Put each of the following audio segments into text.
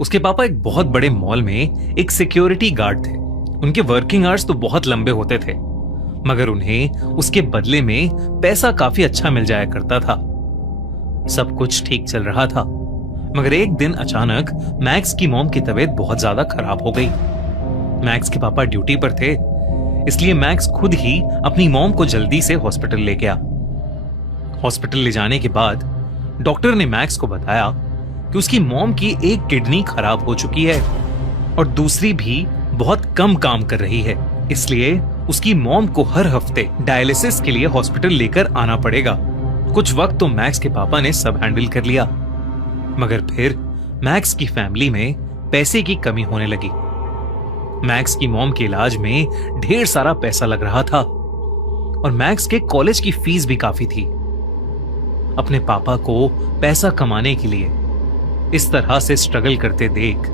उसके पापा एक बहुत बड़े मॉल में एक सिक्योरिटी गार्ड थे। उनके वर्किंग आवर्स तो बहुत लंबे होते थे, मगर उन्हें उसके बदले में पैसा काफी अच्छा मिल जाया करता था। सब कुछ ठीक चल रहा था, मगर एक दिन अचानक मैक्स की मॉम की तबीयत बहुत ज्यादा खराब हो गई। मैक्स के पापा ड्यूटी पर थे, इसलिए मैक्स खुद ही अपनी मॉम को जल्दी से हॉस्पिटल ले गया। हॉस्पिटल ले जाने के बाद डॉक्टर ने मैक्स को बताया कि उसकी मॉम की एक किडनी खराब हो चुकी है और दूसरी भी बहुत कम काम कर रही है, इसलिए उसकी मॉम को हर हफ्ते डायलिसिस के लिए हॉस्पिटल लेकर आना पड़ेगा। कुछ वक्त तो मैक्स के पापा ने सब हैंडल कर लिया, मगर फिर मैक्स की फैमिली में पैसे की कमी होने लगी। मैक्स की मॉम के इलाज में ढेर सारा पैसा लग रहा था और मैक्स के कॉलेज की फीस भी काफी थी। अपने पापा को पैसा कमाने के लिए इस तरह से स्ट्रगल करते देख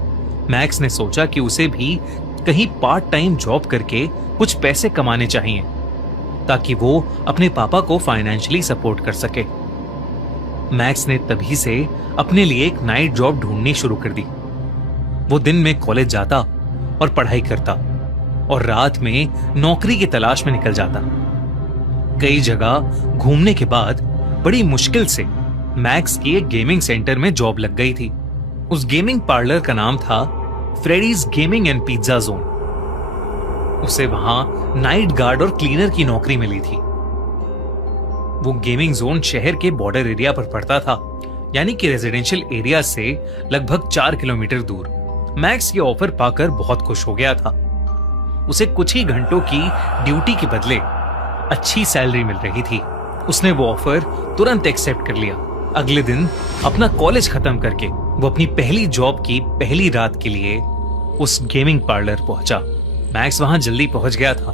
मैक्स ने सोचा कि उसे भी कहीं पार्ट टाइम जॉब करके कुछ पैसे कमाने चाहिए, ताकि वो अपने पापा को फाइनेंशियली सपोर्ट कर सके। मैक्स ने तभी से अपने लिए एक नाइट जॉब ढूंढनी शुरू कर दी। वो दिन में कॉलेज जाता और पढ़ाई करता और रात में नौकरी की तलाश में निकल जाता। कई जगह घूमने के बाद बड़ी मुश्किल से मैक्स की एक गेमिंग सेंटर में जॉब लग गई थी। उस गेमिंग पार्लर का नाम था Freddy's gaming and pizza zone. उसे वहां नाइट गार्ड और क्लीनर की नौकरी मिली थी। वो गेमिंग जोन शहर के बॉर्डर एरिया पर पड़ता था, यानी कि रेजिडेंशियल एरिया से लगभग 4 किलोमीटर दूर। मैक्स ये ऑफर पाकर बहुत खुश हो गया था। उसे कुछ ही घंटों की ड्यूटी के बदले अच्छी सैलरी मिल रही थी। उसने वो ऑफर तुरंत एक्सेप्ट कर लिया। अगले दिन अपना कॉलेज खत्म करके वो अपनी पहली जॉब की पहली रात के लिए उस गेमिंग पार्लर पहुंचा। मैक्स वहां जल्दी पहुंच गया था,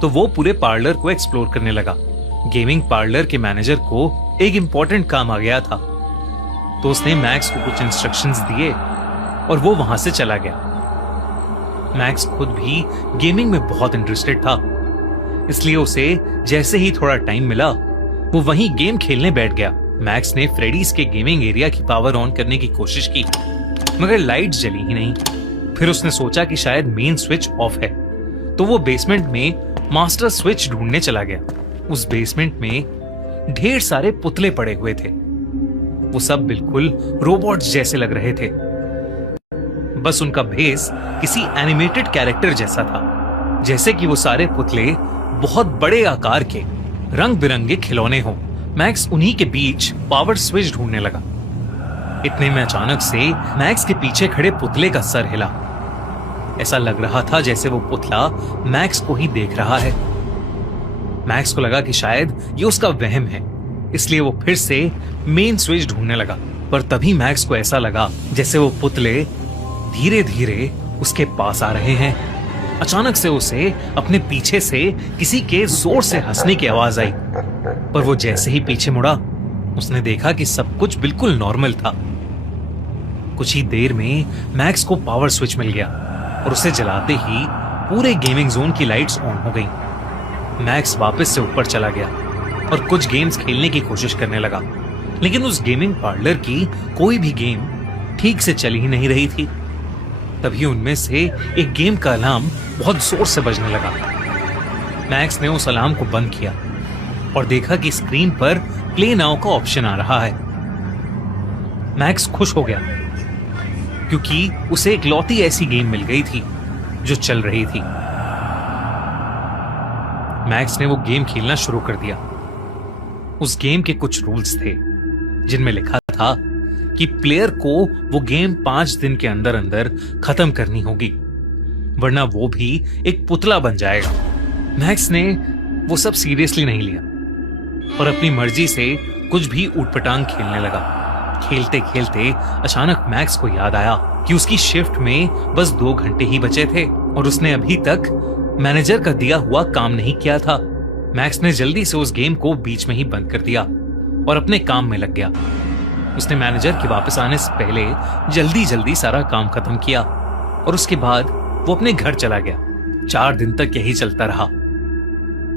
तो वो पूरे पार्लर को एक्सप्लोर करने लगा। गेमिंग पार्लर के मैनेजर को एक इंपॉर्टेंट काम आ गया था, तो उसने मैक्स को कुछ इंस्ट्रक्शंस दिए और वो वहां से चला गया। मैक्स खुद भी गेमिंग में बहुत इंटरेस्टेड था, इसलिए उसे जैसे ही थोड़ा टाइम मिला वो वहीं गेम खेलने बैठ गया। मैक्स ने फ्रेडीज के गेमिंग एरिया की पावर ऑन करने की कोशिश की, मगर लाइट्स जली ही नहीं। फिर उसने सोचा कि शायद मेन स्विच ऑफ है, तो वो बेसमेंट में मास्टर स्विच ढूंढने चला गया। उस बेसमेंट में ढेर सारे पुतले पड़े हुए थे। वो सब बिल्कुल रोबोट्स जैसे लग रहे थे, बस उनका भेस किसी एनिमेटेड कैरेक्टर जैसा था, जैसे कि वो सारे पुतले बहुत बड़े आकार के रंग बिरंगे खिलौने हों। मैक्स उन्हीं के बीच पावर स्विच ढूंढने लगा। इतने में अचानक से मैक्स के पीछे खड़े पुतले का सर हिला। ऐसा लग रहा था जैसे वो पुतला मैक्स को ही देख रहा है। मैक्स को लगा कि शायद ये उसका वहम है, इसलिए वो फिर से मेन स्विच ढूंढने लगा। पर तभी मैक्स को ऐसा लगा जैसे वो पुतले धीरे धीरे उसके पास आ रहे हैं। अचानक से उसे अपने पीछे से किसी के जोर से हंसने की आवाज आई, पर वो जैसे ही पीछे मुड़ा उसने देखा कि सब कुछ बिल्कुल नॉर्मल था। कुछ ही देर में मैक्स को पावर स्विच मिल गया और उसे जलाते ही पूरे गेमिंग जोन की लाइट्स ऑन हो गईं। मैक्स वापस से ऊपर चला गया और कुछ गेम्स खेलने की कोशिश करने लगा, लेकिन उस गेमिंग पार्लर की कोई भी गेम ठीक से चल ही नहीं रही थी। तभी उनमें से एक गेम का अलार्म बहुत जोर से बजने लगा। मैक्स ने उस अलार्म को बंद किया और देखा कि स्क्रीन पर प्ले नाउ का ऑप्शन आ रहा है। मैक्स खुश हो गया क्योंकि उसे इकलौती ऐसी गेम मिल गई थी जो चल रही थी। मैक्स ने वो गेम खेलना शुरू कर दिया। उस गेम के कुछ रूल्स थे जिनमें लिखा था कि प्लेयर को वो गेम 5 दिन के अंदर अंदर खत्म करनी होगी, वरना वो भी एक पुतला बन जाएगा। मैक्स ने वो सब सीरियसली नहीं लिया और अपनी मर्जी से कुछ भी ऊटपटांग खेलने लगा। खेलते खेलते अचानक मैक्स को याद आया कि उसकी शिफ्ट में बस 2 घंटे ही बचे थे और उसने अभी तक मैनेजर का दिया हुआ काम नहीं किया था। मैक्स ने जल्दी से उस गेम को बीच में ही बंद कर दिया और अपने काम में लग गया। उसने मैनेजर के वापस आने से पहले जल्दी जल्दी सारा काम खत्म किया और उसके बाद वो अपने घर चला गया। 4 दिन तक यही चलता रहा।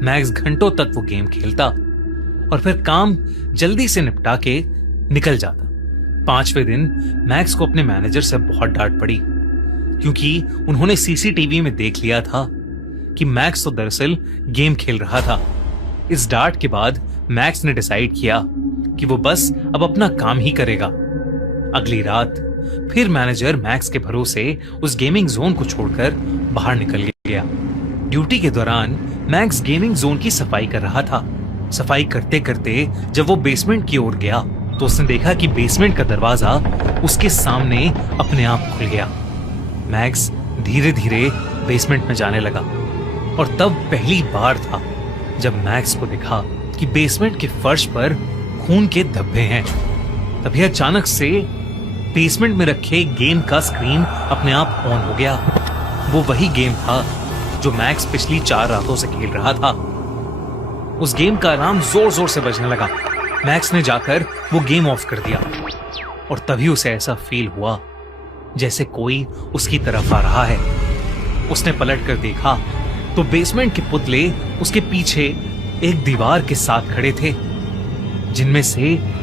मैक्स घंटों तक वो गेम खेलता और फिर काम जल्दी से निपटा के निकल जाता। 5वें दिन मैक्स को अपने मैनेजर से बहुत डांट पड़ी, क्योंकि उन्होंने सीसीटीवी में देख लिया था कि मैक्स तो दरअसल गेम खेल रहा था। इस डांट के बाद मैक्स ने डिसाइड किया कि वो बस अब अपना काम ही करेगा। अगली रात फिर मैनेजर मैक्स के भरोसे उस गेमिंग जोन को छोड़कर बाहर निकल गया। ड्यूटी के दौरान मैक्स गेमिंग जोन की सफाई कर रहा था। सफाई करते करते जब वो बेसमेंट की ओर गया तो उसने देखा कि बेसमेंट का दरवाजा उसके सामने अपने आप खुल गया। मैक्स धीरे धीरे बेसमेंट में जाने लगा और तब पहली बार था जब मैक्स को दिखा कि बेसमेंट के फर्श पर खून के धब्बे हैं। तभी अचानक से बेसमेंट में रखे गेम का स्क्रीन अपने आप ऑन हो गया। वो वही गेम था जो मैक्स पिछली 4 रातों से खेल रहा था। उस गेम का अलार्म जोर जोर से बजने लगा। मैक्स ने जाकर वो गेम ऑफ कर दिया और तभी उसे ऐसा फील हुआ जैसे कोई उसकी तरफ आ रहा है। उसने पलट कर देखा तो बेसमेंट के पुतले उसके पीछे एक दीवार के साथ खड़े थे, जिनमें से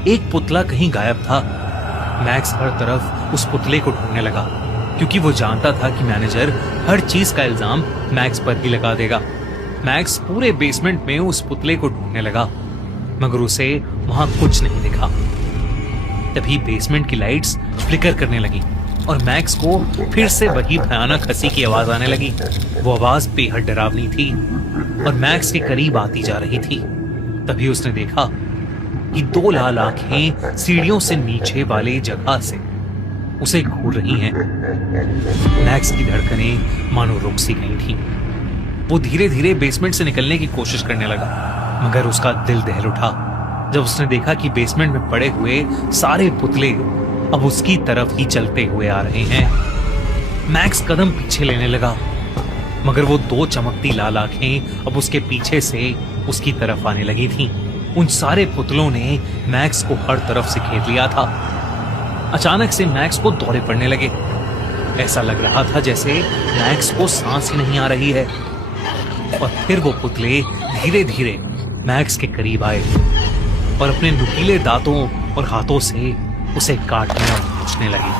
एक पुतला कहीं गायब था। मैक्स हर तरफ उस पुतले को ढूंढने लगा, क्योंकि वो जानता था कि मैनेजर हर चीज का इल्जाम मैक्स पर ही लगा देगा। मैक्स पूरे बेसमेंट में उस पुतले को ढूंढने लगा, मगर उसे वहां कुछ नहीं दिखा। तभी बेसमेंट की लाइट्स फ्लिकर करने लगी और मैक्स को फिर से वही भयानक हंसी की आवाज आने लगी। वो आवाज बेहद डरावनी थी और मैक्स के करीब आती जा रही थी। तभी उसने देखा कि 2 लाल आंखें सीढ़ियों से नीचे वाले जगह से उसे घूर रही हैं। मैक्स की धड़कनें मानो रुक सी गई थी। वो धीरे धीरे बेसमेंट से निकलने की कोशिश करने लगा, मगर उसका दिल दहल उठा जब उसने देखा कि बेसमेंट में पड़े हुए सारे पुतले अब उसकी तरफ ही चलते हुए आ रहे हैं। मैक्स कदम पीछे लेने लगा, मगर वो 2 चमकती लाल आंखें अब उसके पीछे से उसकी तरफ आने लगी थीं। उन सारे पुतलों ने मैक्स को हर तरफ से घेर लिया था। अचानक से मैक्स को दौरे पड़ने लगे। ऐसा लग रहा था जैसे मैक्स को सांस ही नहीं आ रही है। और फिर वो पुतले धीरे धीरे मैक्स के करीब आए और अपने नुकीले दांतों और हाथों से उसे काटने और नोचने लगे।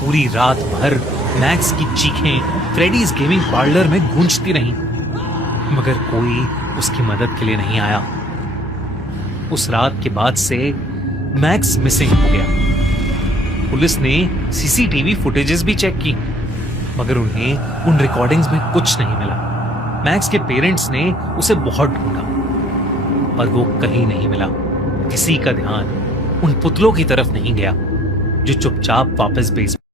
पूरी रात भर मैक्स की चीखें फ्रेडीज गेमिंग पार्लर में गूंजती रहीं, मगर कोई उसकी मदद के लिए नहीं आया। उस रात के बाद से मैक्स मिसिंग हो गया। पुलिस ने सीसीटीवी फुटेजेस भी चेक की, मगर उन्हें उन रिकॉर्डिंग्स में कुछ नहीं मिला। मैक्स के पेरेंट्स ने उसे बहुत ढूंढा, पर वो कहीं नहीं मिला। किसी का ध्यान उन पुतलों की तरफ नहीं गया जो चुपचाप वापस बेसमेंट